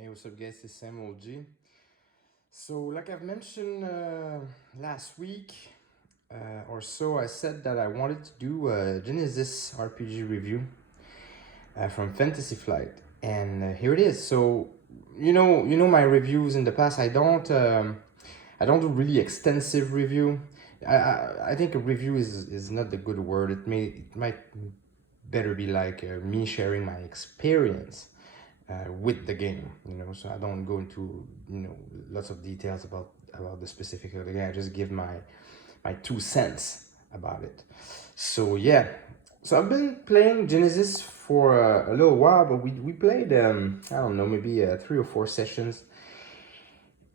Hey, what's up, guys? It's Sam OG. So, like I've mentioned last week or so, I said that I wanted to do a Genesys RPG review from Fantasy Flight, and here it is. So, you know my reviews in the past. I don't do really extensive review. I think a review is not the good word. It might better be like me sharing my experience with the game, so I don't go into lots of details about the specific of the game. I just give my 2 cents about it. So yeah, so I've been playing Genesis for a little while, but we played I don't know, maybe 3 or 4 sessions,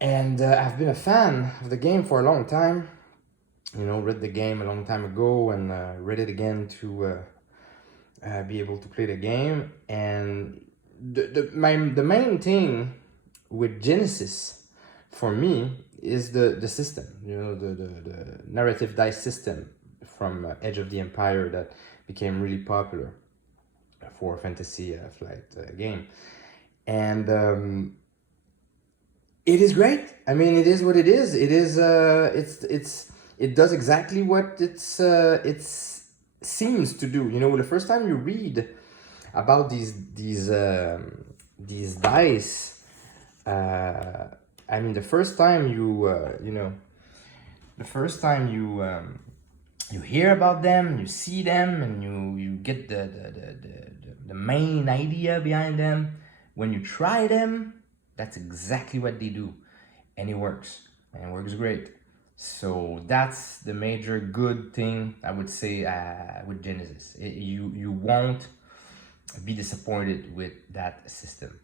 and I've been a fan of the game for a long time. Read the game a long time ago and read it again to be able to play the game. And the main thing with Genesis for me is the system, the narrative dice system from Edge of the Empire that became really popular for Fantasy Flight game. And it is great. I mean, it is what it is. It is it does exactly what it's seems to do. The first time you read about these dice, I mean, the first time the first time you hear about them, you see them, and you get the main idea behind them. When you try them, that's exactly what they do, and it works, and it works great. So that's the major good thing I would say with Genesis. You won't be disappointed with that system.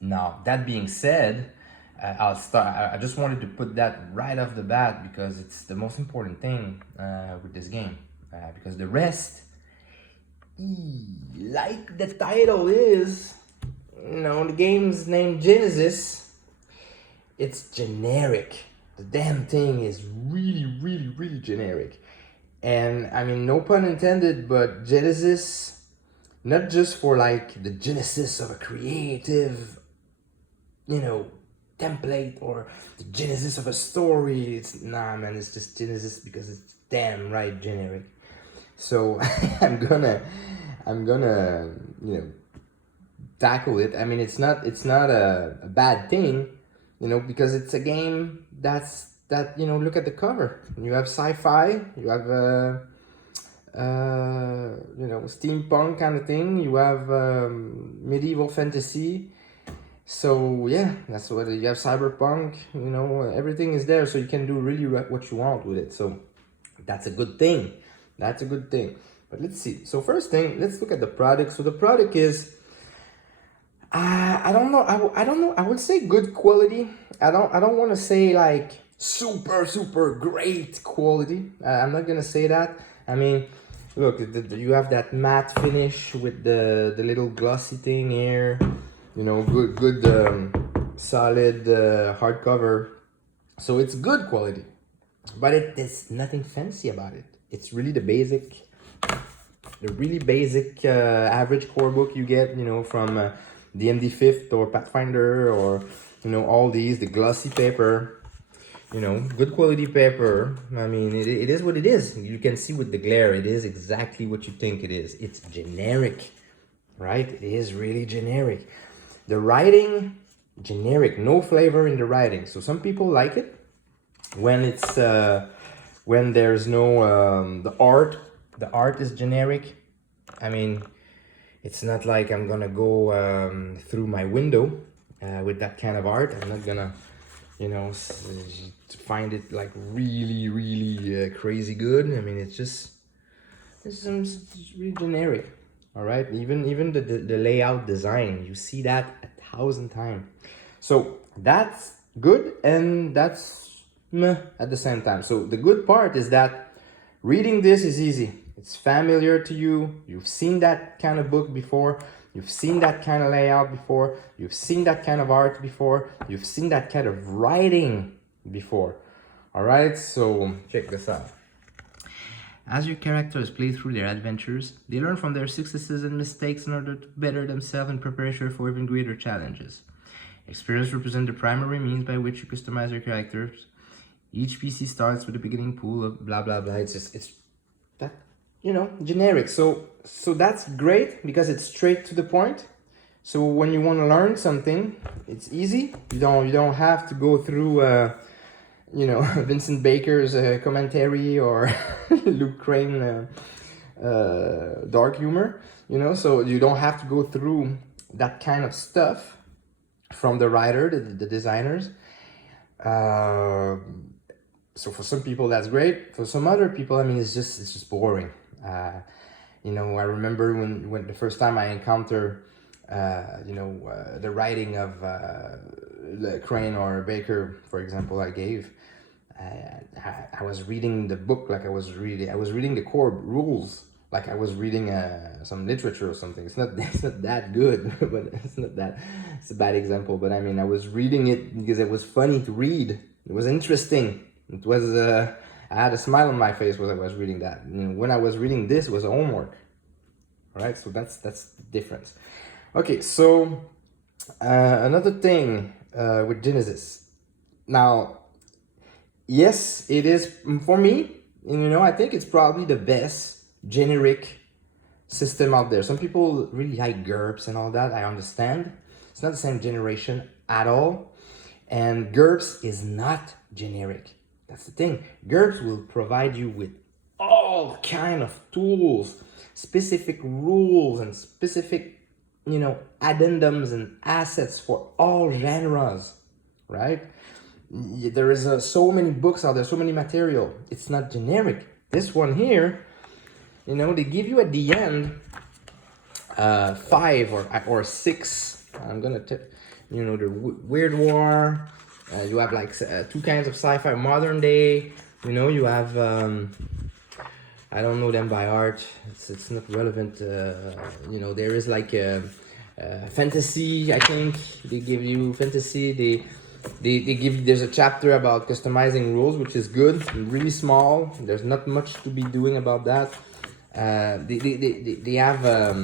Now, that being said, I just wanted to put that right off the bat because it's the most important thing with this game. Because the rest, like the title is, the game's named Genesis, it's generic. The damn thing is really, really, really generic. And I mean, no pun intended, but Genesis, not just for like the genesis of a creative, template or the genesis of a story. It's just Genesis because it's damn right generic. So I'm gonna tackle it. I mean, it's not a bad thing, because it's a game that look at the cover. You have sci-fi, you have steampunk kind of thing, you have medieval fantasy. So yeah, that's what you have. Cyberpunk, everything is there, so you can do really what you want with it. So that's a good thing. But let's see. So first thing, let's look at the product. So the product is, I don't know. I don't know. I would say good quality. I don't want to say like super great quality. I'm not gonna say that. I mean, look, you have that matte finish with the little glossy thing here. Good solid hardcover. So it's good quality, but there's nothing fancy about it. It's really the really basic average core book you get, from D&D 5th or Pathfinder or, all these, the glossy paper, good quality paper. I mean, it is what it is. You can see with the glare, it is exactly what you think it is. It's generic, right? It is really generic. The writing, generic, no flavor in the writing. So some people like it when it's when there's no the art is generic. I mean, it's not like I'm gonna go through my window with that kind of art. I'm not gonna find it like really crazy good. I mean, it's really generic. All right, even the layout design, you see that 1,000 times. So that's good, and that's meh at the same time. So the good part is that reading this is easy. It's familiar to you. You've seen that kind of book before. You've seen that kind of layout before. You've seen that kind of art before. You've seen that kind of writing before. All right, so check this out. As your characters play through their adventures, they learn from their successes and mistakes in order to better themselves in preparation for even greater challenges. Experience represents the primary means by which you customize your characters. Each PC starts with a beginning pool of blah blah blah. It's that, you know, generic. So that's great because it's straight to the point. So when you want to learn something, it's easy. You don't have to go through you know, Vincent Baker's commentary or Luke Crane dark humor, you know, so you don't have to go through that kind of stuff from the writer, the designers. So for some people that's great. For some other people, I mean, it's just boring. You know, I remember when the first time I encountered you know, the writing of Crane or Baker, for example, I was reading the book like I was reading the core rules like I was reading some literature or something. It's not that good, but it's a bad example. But I mean, I was reading it because it was funny to read. It was interesting. It was I had a smile on my face when I was reading that. You know, when I was reading this, it was homework. All right, so that's the difference. Okay, so another thing with Genesys. Now, yes, it is for me. And, you know, I think it's probably the best generic system out there. Some people really like GURPS and all that. I understand. It's not the same generation at all. And GURPS is not generic. That's the thing. GURPS will provide you with all kind of tools, specific rules, and specific, you know, addendums and assets for all genres, right? There is so many books out there, so many material. It's not generic. This one here, you know, they give you at the end 5 or 6. I'm gonna you know, the Weird War. You have like 2 kinds of sci-fi, modern day. You know, you have I don't know them by heart. It's not relevant. You know, there is like fantasy. I think they give you fantasy. They give, there's a chapter about customizing rules, which is good, really small. There's not much to be doing about that. They have I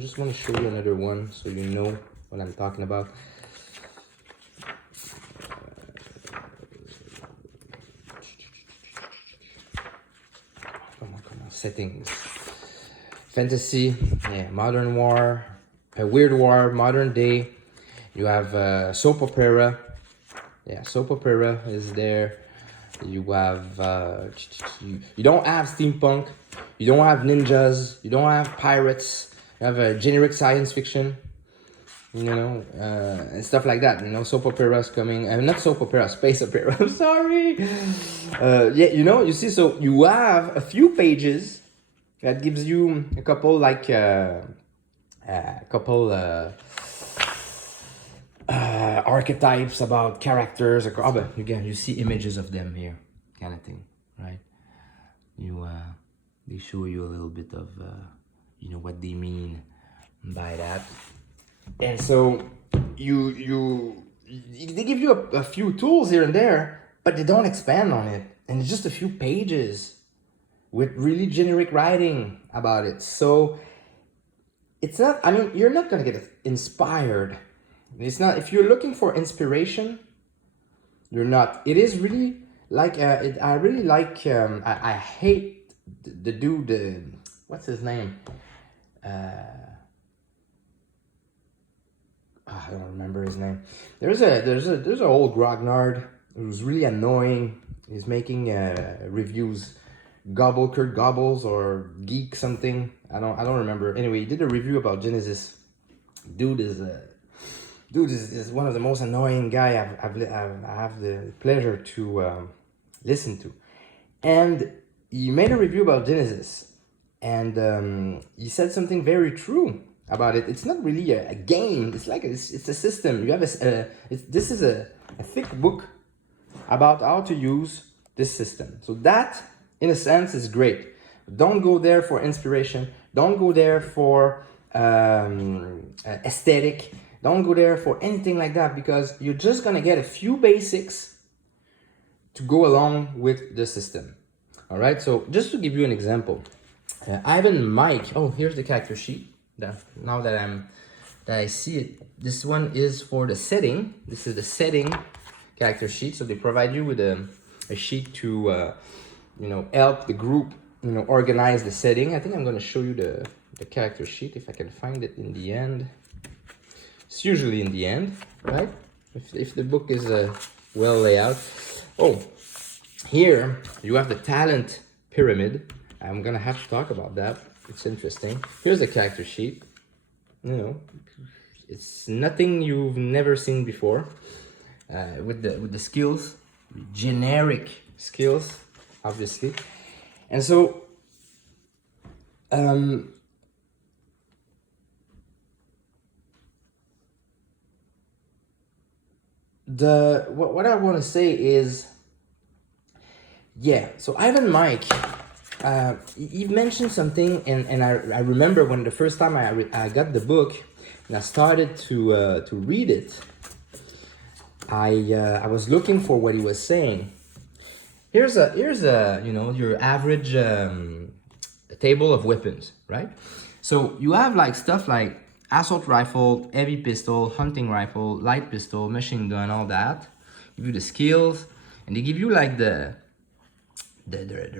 just want to show you another one so you know what I'm talking about. Come on, settings, fantasy, yeah, modern war, weird war, modern day. You have soap opera. Yeah, soap opera is there. You have you don't have steampunk. You don't have ninjas. You don't have pirates. You have a generic science fiction. You know, and stuff like that. You know, soap opera is coming. Not soap opera, space opera. I'm sorry. Yeah, you know, you see. So you have a few pages that gives you a couple like archetypes about characters. Again, you see images of them here, kind of thing, right? You they show you a little bit of you know, what they mean by that, and so they give you a few tools here and there, but they don't expand on it, and it's just a few pages with really generic writing about it. So it's not, I mean, you're not gonna get inspired. It's not, if you're looking for inspiration, you're not. It is really like I really like I hate the dude, what's his name, I don't remember his name. There's a old grognard who's really annoying. He's making reviews, Kurt Gobbles or Geek something, I don't remember. Anyway, he did a review about Genesys. Dude is one of the most annoying guy I have the pleasure to listen to. And he made a review about Genesys, and he said something very true about it. It's not really a game. It's like it's a system. You have this is a thick book about how to use this system. So that, in a sense, is great. Don't go there for inspiration. Don't go there for aesthetic. Don't go there for anything like that, because you're just gonna get a few basics to go along with the system. All right, so just to give you an example, Ivan Mike, oh, here's the character sheet. Now that I'm that I see it. This one is for the setting. This is the setting character sheet. So they provide you with a sheet to help the group organize the setting. I think I'm going to show you the character sheet if I can find it in the end. It's usually in the end, right? If the book is well laid out. Oh, here you have the talent pyramid. I'm gonna have to talk about that. It's interesting. Here's the character sheet. It's nothing you've never seen before. With the skills, generic skills, obviously, and so what I want to say is, yeah. So Ivan Mike, he mentioned something, and I remember when the first time I got the book and I started to read it. I was looking for what he was saying. Here's a your average table of weapons, right? So you have like stuff like assault rifle, heavy pistol, hunting rifle, light pistol, machine gun, all that. Give you the skills, and they give you like the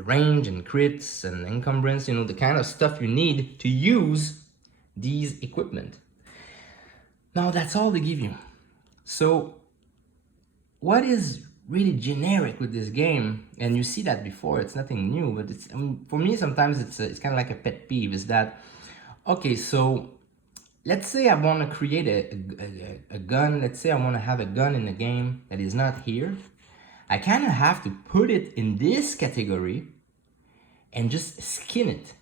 range and crits and encumbrance, the kind of stuff you need to use these equipment. Now that's all they give you. So what is really generic with this game, and you see that before, it's nothing new, but for me sometimes it's kind of like a pet peeve, is that, okay, so let's say I want to create a gun. Let's say I want to have a gun in a game that is not here. I kind of have to put it in this category and just skin it.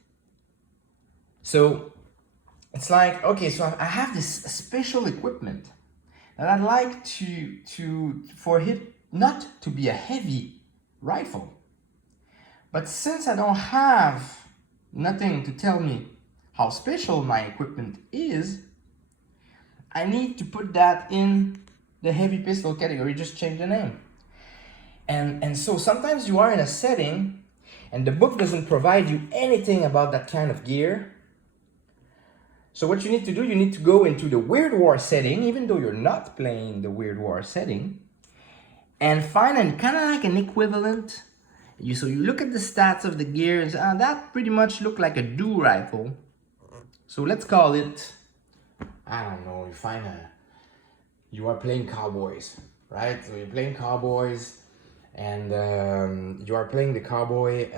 So it's like, okay, so I have this special equipment that I'd like for it not to be a heavy rifle. But since I don't have nothing to tell me how special my equipment is, I need to put that in the heavy pistol category, just change the name. And so sometimes you are in a setting and the book doesn't provide you anything about that kind of gear. So what you need to do, you need to go into the Weird War setting, even though you're not playing the Weird War setting, and find kind of like an equivalent. So you look at the stats of the gear and say, that pretty much look like a DO rifle. So let's call it, I don't know, you are playing cowboys, right? So you're playing cowboys, and you are playing the cowboy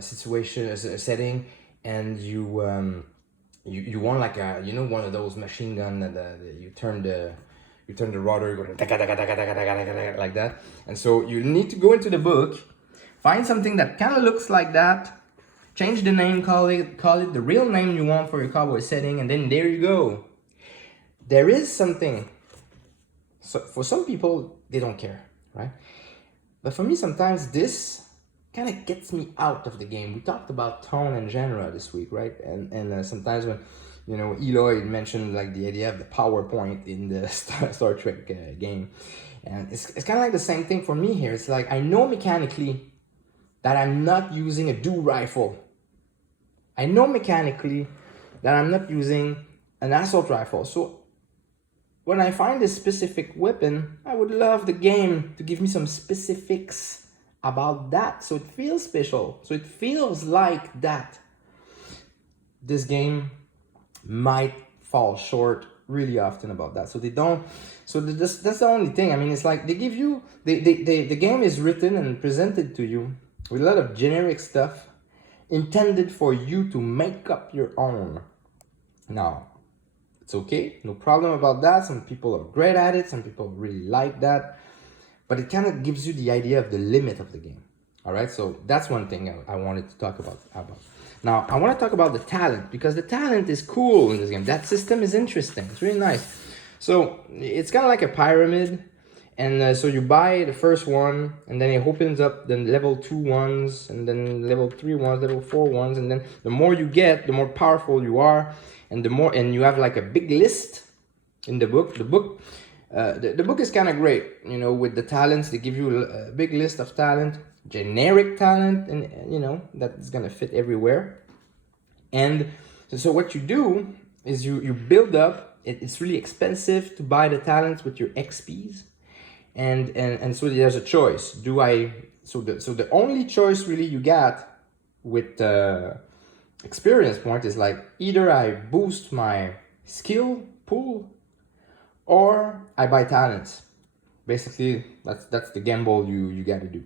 setting, and you want like one of those machine gun that you turn the rotor, go like that. And so you need to go into the book, find something that kind of looks like that, change the name, call it the real name you want for your cowboy setting, and then there you go. There is something. So for some people, they don't care, right? But for me, sometimes this kind of gets me out of the game. We talked about tone and genre this week, right? And sometimes when, Eloy mentioned like the idea of the PowerPoint in the Star Trek game. And it's kind of like the same thing for me here. It's like, I know mechanically that I'm not using a DO rifle. I know mechanically that I'm not using an assault rifle. So when I find this specific weapon, I would love the game to give me some specifics about that, so it feels special, so it feels like that. This game might fall short really often about that, so they don't. So that's the only thing. I mean, it's like they give you the game is written and presented to you with a lot of generic stuff intended for you to make up your own. Now, it's okay, no problem about that. Some people are great at it, some people really like that, but it kind of gives you the idea of the limit of the game. All right, so that's one thing I wanted to talk about. Now, I want to talk about the talent, because the talent is cool in this game. That system is interesting. It's really nice. So it's kind of like a pyramid, and so you buy the first one, and then it opens up the level 2 ones, and then level 3 ones, level 4 ones, and then the more you get, the more powerful you are, and and you have like a big list in the book. The book is kind of great, with the talents. They give you a big list of talent, generic talent, and that's gonna fit everywhere. And so what you do is you build up it's really expensive to buy the talents with your XPs, and so there's a choice. So the only choice really you got with experience point is like either I boost my skill pool or I buy talents. Basically, that's the gamble you got to do.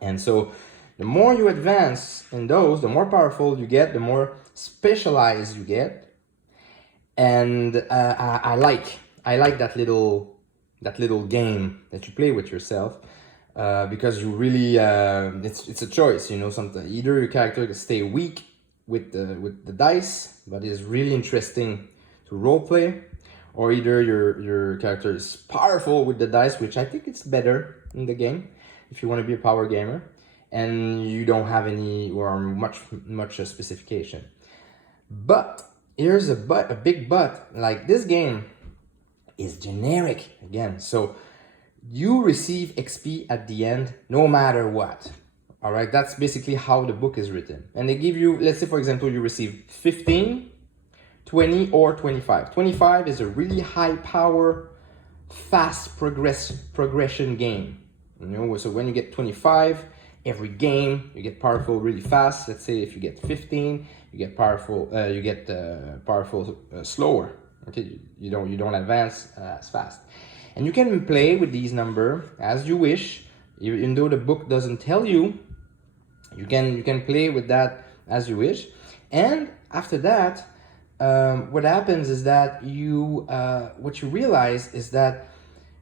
And so the more you advance in those, the more powerful you get, the more specialized you get. And I like that little game that you play with yourself, because you really it's a choice, you know. Something either your character can stay weak with the dice, but is really interesting to role play, or either your character is powerful with the dice, which I think it's better in the game if you want to be a power gamer, and you don't have any or much specification. But here's a big but. Like, this game is generic again, so you receive XP at the end no matter what. All right, that's basically how the book is written. And they give you, let's say for example, you receive 15, 20, or 25. 25 is a really high power, fast progression game. You know, so when you get 25, every game you get powerful really fast. Let's say if you get 15, you get powerful. Slower. Okay, you don't advance as fast. And you can play with these numbers as you wish, even though the book doesn't tell you. You can play with that as you wish. And after that, what happens is that what you realize is that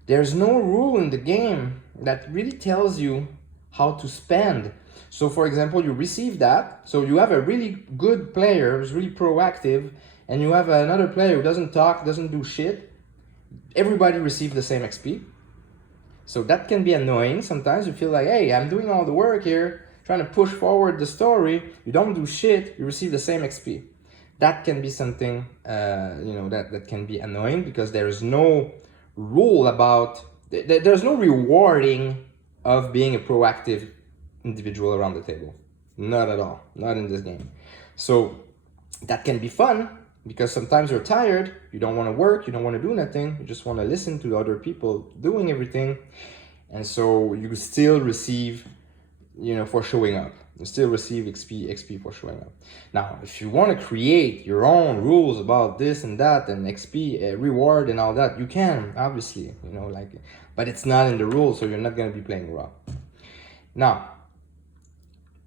there's no rule in the game that really tells you how to spend. So for example, you receive that, so you have a really good player who's really proactive, and you have another player who doesn't talk, doesn't do shit. Everybody receives the same XP. So that can be annoying. Sometimes you feel like, hey, I'm doing all the work here, trying to push forward the story. You don't do shit, you receive the same XP. That can be something, that can be annoying, because there is no rule about, there's no rewarding of being a proactive individual around the table. Not at all, not in this game. So that can be fun, because sometimes you're tired, you don't want to work, you don't want to do nothing, you just want to listen to other people doing everything. And so you still receive, for showing up. You still receive XP for showing up. Now, if you want to create your own rules about this and that and XP reward and all that, you can, obviously, but it's not in the rules, so you're not going to be playing raw. Now,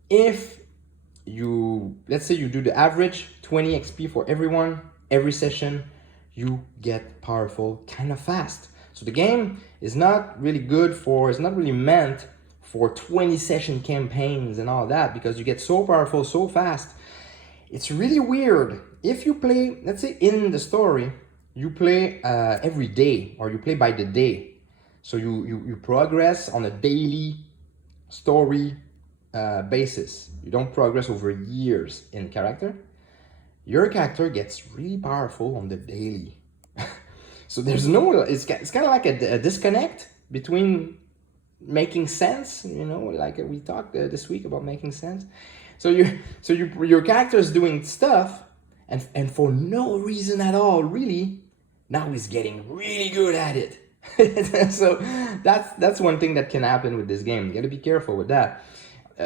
if let's say you do the average 20 XP for everyone, every session, you get powerful kind of fast. So the game is not really it's not really meant for 20 session campaigns and all that, because you get so powerful so fast. It's really weird. If you play, let's say in the story, you play every day, or you play by the day. So you progress on a daily story basis. You don't progress over years in character. Your character gets really powerful on the daily. So there's it's kind of like a disconnect between making sense, like we talked this week about making sense. So your character is doing stuff, and for no reason at all, really, now he's getting really good at it. So that's one thing that can happen with this game. You got to be careful with that.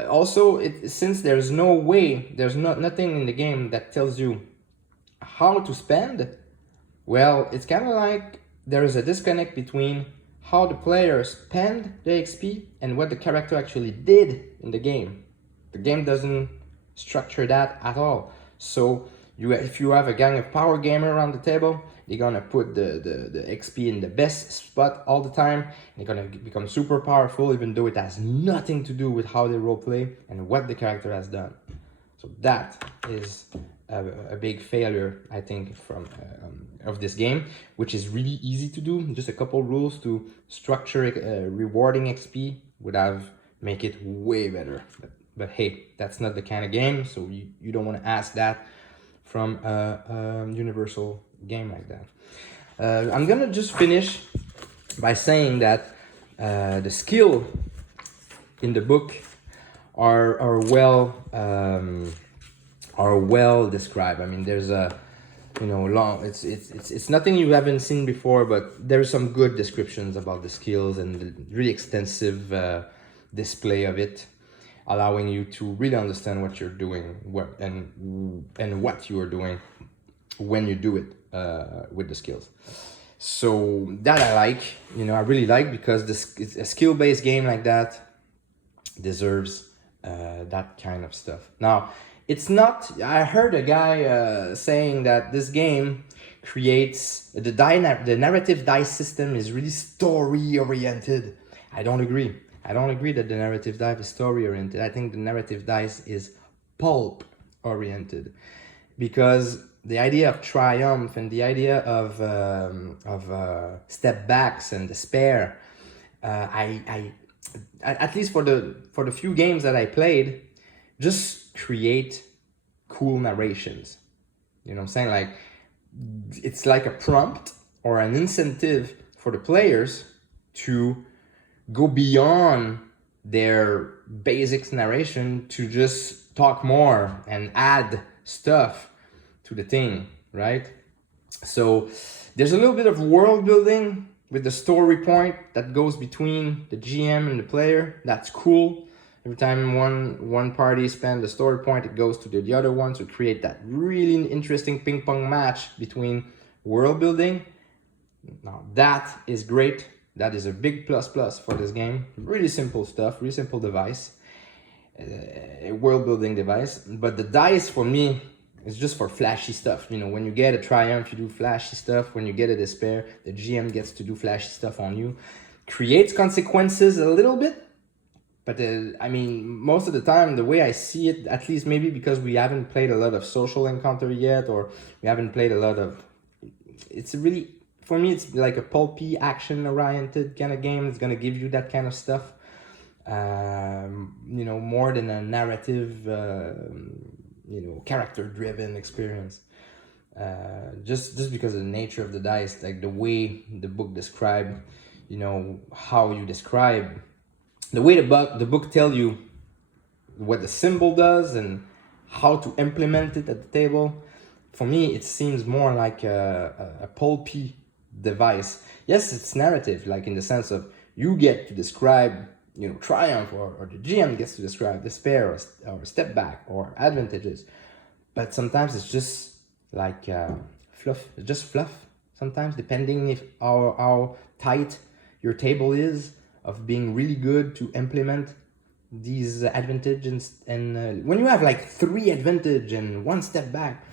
Also, since there's nothing in the game that tells you how to spend, well, it's kind of like there is a disconnect between how the players spend the XP and what the character actually did in the game. The game doesn't structure that at all. So if you have a gang of power gamers around the table, they're gonna put the XP in the best spot all the time. They're gonna become super powerful, even though it has nothing to do with how they roleplay and what the character has done. So that is a big failure, I think, of this game, which is really easy to do. Just a couple rules to structure rewarding XP would have make it way better. But hey, that's not the kind of game, so you don't want to ask that from a universal game like that. I'm gonna just finish by saying that the skill in the book are well described. I mean, there's you know, long. It's nothing you haven't seen before, but there's some good descriptions about the skills and the really extensive display of it, allowing you to really understand what you're doing, and what you are doing when you do it with the skills. So that I like, you know, I really like, because it's a skill-based game like that deserves that kind of stuff. Now, it's not, I heard a guy saying that this game creates, the narrative dice system is really story-oriented. I don't agree. I don't agree that the narrative dice is story-oriented. I think the narrative dice is pulp-oriented, because the idea of triumph and the idea of step backs and despair, at least for the few games that I played, just create cool narrations. You know what I'm saying? Like, it's like a prompt or an incentive for the players to go beyond their basics narration to just talk more and add stuff to the thing, right? So there's a little bit of world building with the story point that goes between the GM and the player. That's cool. Every time one party spends the story point, it goes to the other one to create that really interesting ping pong match between world building. Now that is great. That is a big plus for this game. Really simple stuff, really simple device, world building device. But the dice for me is just for flashy stuff. You know, when you get a triumph, you do flashy stuff. When you get a despair, the GM gets to do flashy stuff on you. Creates consequences a little bit. But I mean, most of the time, the way I see it, at least maybe because we haven't played a lot of social encounter yet, or we haven't played a lot of, it's really, for me, it's like a pulpy, action-oriented kind of game. It's going to give you that kind of stuff, you know, more than a narrative, you know, character-driven experience. Just because of the nature of the dice, like the way the book described, you know, how you describe, the way the book tells you what the symbol does and how to implement it at the table, for me, it seems more like a pulpy device. Yes, it's narrative, like in the sense of you get to describe, you know, triumph, or the GM gets to describe despair, or step back, or advantages. But sometimes it's just like fluff. It's just fluff. Sometimes, depending if how tight your table is, of being really good to implement these advantages. And when you have like 3 advantage and 1 step back,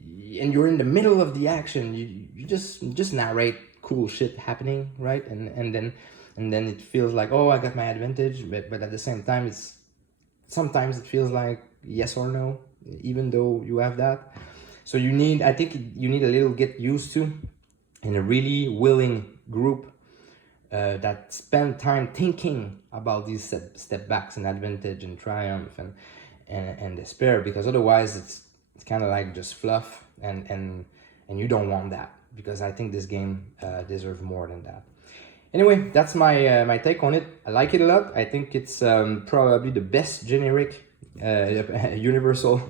and you're in the middle of the action, you just narrate cool shit happening, right? And then it feels like, oh, I got my advantage, but at the same time, sometimes it feels like yes or no, even though you have that. So I think you need a little get used to, in a really willing group that spend time thinking about these step backs and advantage and triumph and despair, because otherwise it's kind of like just fluff, and you don't want that, because I think this game deserves more than that. Anyway, that's my my take on it. I like it a lot. I think it's probably the best generic universal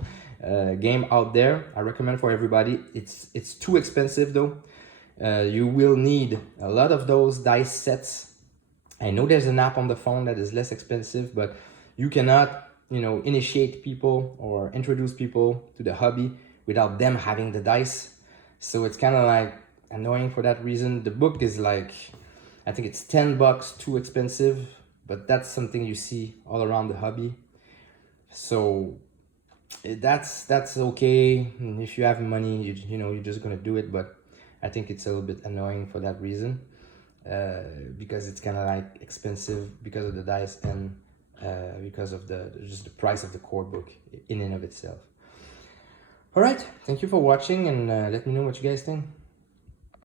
game out there. I recommend for everybody. It's too expensive though. You will need a lot of those dice sets. I know there's an app on the phone that is less expensive, but you cannot, you know, initiate people or introduce people to the hobby without them having the dice. So it's kind of like annoying for that reason. The book is like, I think it's $10 too expensive, but that's something you see all around the hobby. So that's okay. If you have money, you know, you're just gonna do it. But I think it's a little bit annoying for that reason, because it's kind of like expensive because of the dice, and because of just the price of the core book in and of itself. All right, thank you for watching, and let me know what you guys think.